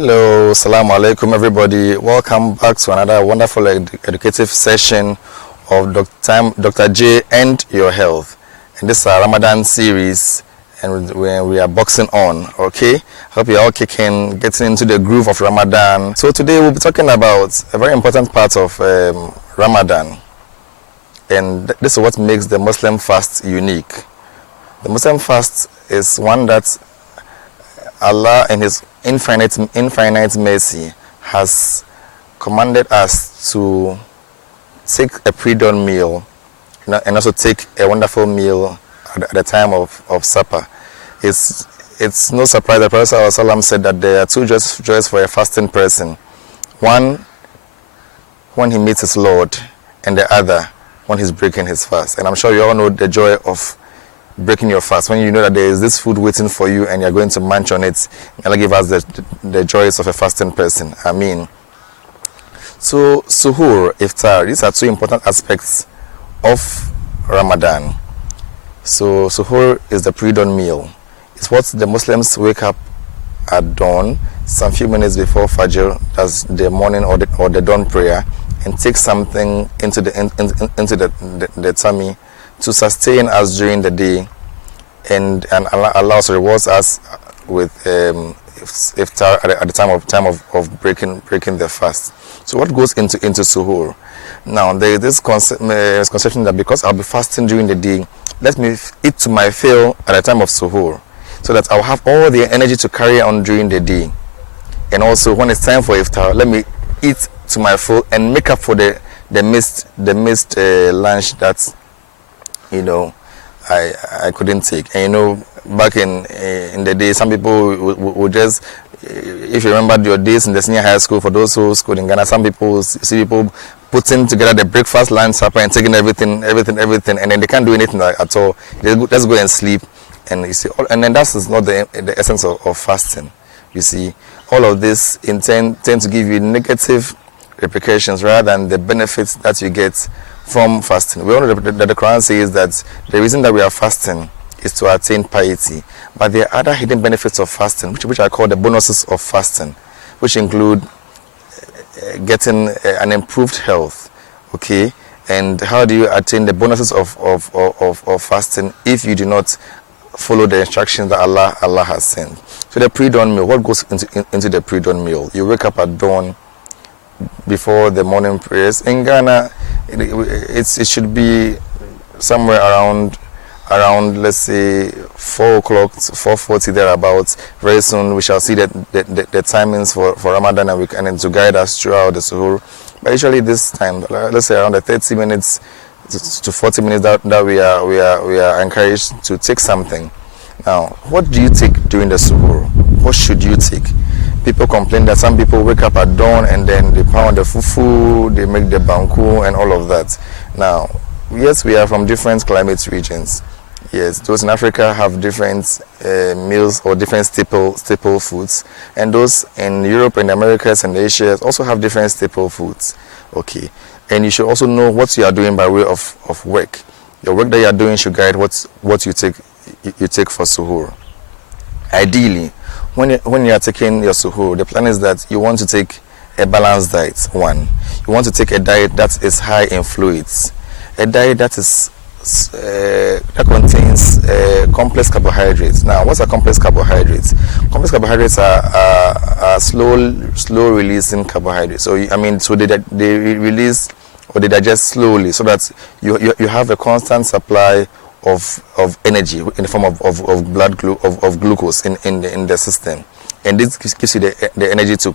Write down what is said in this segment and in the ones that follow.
Hello, Assalamu alaikum everybody. Welcome back to another wonderful educative session of Dr. J and Your Health. And this is our Ramadan series, and we are boxing on, okay? Hope you're all kicking, getting into the groove of Ramadan. So today we'll be talking about a very important part of Ramadan. And this is what makes the Muslim fast unique. The Muslim fast is one that Allah in His infinite mercy has commanded us to take a pre-dawn meal, and also take a wonderful meal at the time of supper. It's no surprise that Prophet ﷺ said that there are two joys for a fasting person. One, when he meets his Lord, and the other, when he's breaking his fast. And I'm sure you all know the joy of breaking your fast, when you know that there is this food waiting for you and you're going to munch on it. Allah give us the joys of a fasting person. Ameen. So Suhoor, Iftar, these are two important aspects of Ramadan. So Suhoor is the pre-dawn meal. It's what the Muslims wake up at dawn, some few minutes before Fajr, that's the morning or the dawn prayer, and take something into the tummy to sustain us during the day, and Allah also rewards us with iftar at the time of breaking the fast. So what goes into Suhoor? Now there is this misconception that because I'll be fasting during the day, let me eat to my fill at the time of Suhoor, so that I'll have all the energy to carry on during the day. And also when it's time for iftar, let me eat to my full and make up for the missed lunch that I couldn't take. And back in the day, some people would just, if you remember your days in the senior high school, for those who schooled in Ghana, some people see people putting together the breakfast, lunch, supper, and taking everything, and then they can't do anything at all. They just go and sleep, and you see, and then that's not the essence of fasting. You see, all of this tend to give you negative repercussions rather than the benefits that you get from fasting. We all know that the Quran says that the reason that we are fasting is to attain piety, but there are other hidden benefits of fasting, which I call the bonuses of fasting, which include getting an improved health. Okay, and how do you attain the bonuses of fasting if you do not follow the instructions that Allah has sent? So the pre-dawn meal, what goes into the pre-dawn meal? You wake up at dawn before the morning prayers. In Ghana, it should be somewhere around let's say 4 o'clock, 4:40 thereabouts. Very soon we shall see the timings for Ramadan, and then to guide us throughout the Suhoor. But usually this time, let's say around the 30 minutes to 40 minutes that we are encouraged to take something. Now, what do you take during the Suhoor? What should you take? People complain that some people wake up at dawn and then they pound the fufu, they make the banku and all of that. Now, yes, we are from different climate regions. Yes, those in Africa have different meals or different staple foods, and those in Europe and Americas and Asia also have different staple foods. Okay, and you should also know what you are doing by way of work. Your work that you are doing should guide what you take for Suhoor. Ideally, when you are taking your Suhoor, the plan is that you want to take a balanced diet. One, you want to take a diet that is high in fluids, a diet that contains complex carbohydrates. Now, what's a complex carbohydrates? Complex carbohydrates are slow releasing carbohydrates. So they release or they digest slowly, so that you have a constant supply of energy in the form of glucose in the system, and this gives you the energy to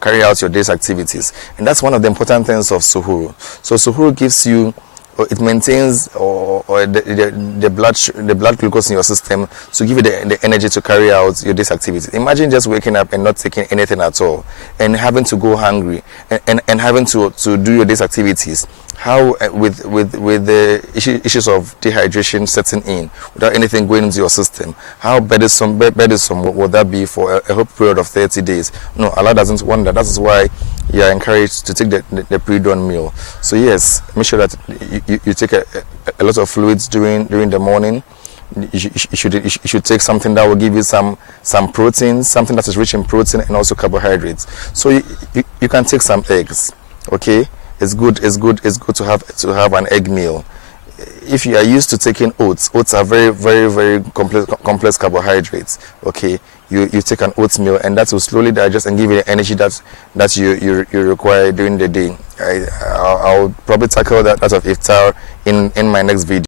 carry out your day's activities. And that's one of the important things of Suhoor. So Suhoor gives you, it maintains the blood glucose in your system to give you the energy to carry out your day's activities. Imagine just waking up and not taking anything at all, and having to go hungry, and having to do your day's activities. How with the issues of dehydration setting in without anything going into your system, how burdensome would that be for a whole period of 30 days? No, Allah doesn't want that. That is why you are encouraged to take the pre-dawn meal. So yes, make sure that you take a lot of fluids during the morning, you should take something that will give you some protein, something that is rich in protein and also carbohydrates. So you can take some eggs. Okay, it's good to have an egg meal. If you are used to taking oats are very complex carbohydrates. Okay, you take an oats meal, and that will slowly digest and give you the energy that you require during the day. I'll probably tackle that of iftar in my next video.